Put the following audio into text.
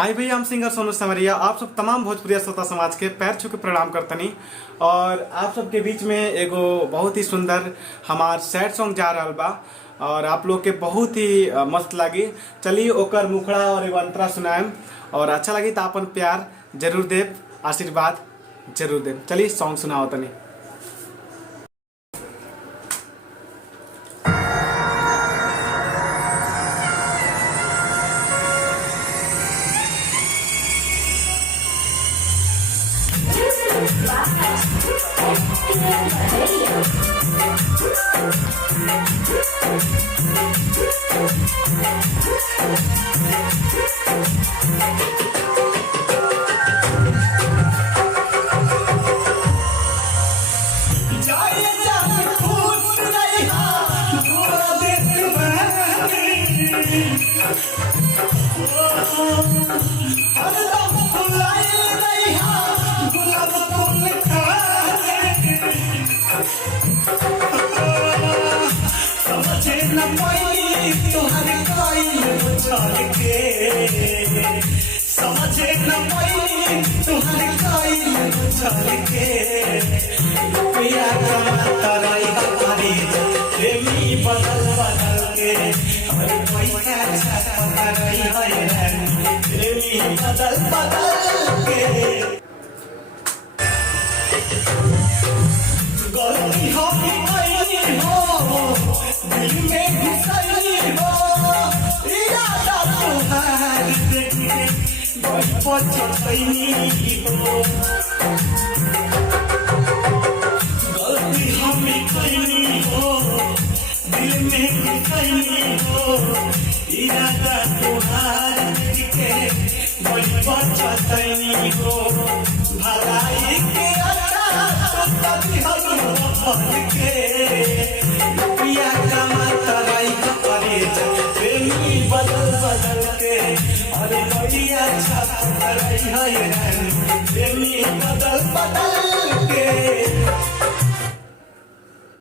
आई भैया हम सिंगर सोनू समरिया आप सब तमाम भोजपुरी श्रोता समाज के पैर छू के प्रणाम करतनी। और आप सबके बीच में एगो बहुत ही सुंदर हमार सैड सॉन्ग जा रहा बा और आप लोग के बहुत ही मस्त लगी। चलिए ओकर मुखड़ा और एगो अंतरा सुनाएम और अच्छा लगी तो अपन प्यार जरूर देव, आशीर्वाद जरूर देव। चलिए सॉन्ग सुनाओ तनी। तुम्हारे कोई छोड़ के समझे न पाई तुम्हारे कोई छोड़ के पिया कमाता रही हमारी प्रेमी बदल बदल के हमारे पैसा छापता रही है प्रेमी बदल बदल के गलती हो दिल में घुसई हो इरादा तुम्हारी देखने बड़ी पछतई हो गलती हमें कई हो दिल में घुसई हो इरादा तुम्हारी देखने बड़ी पछतई हो भलाई के अच्छा कभी हम के पिया कमाता रही करे प्रेमी बदल बदल के अरे बढ़िया छापता रही है प्रेमी बदल बदल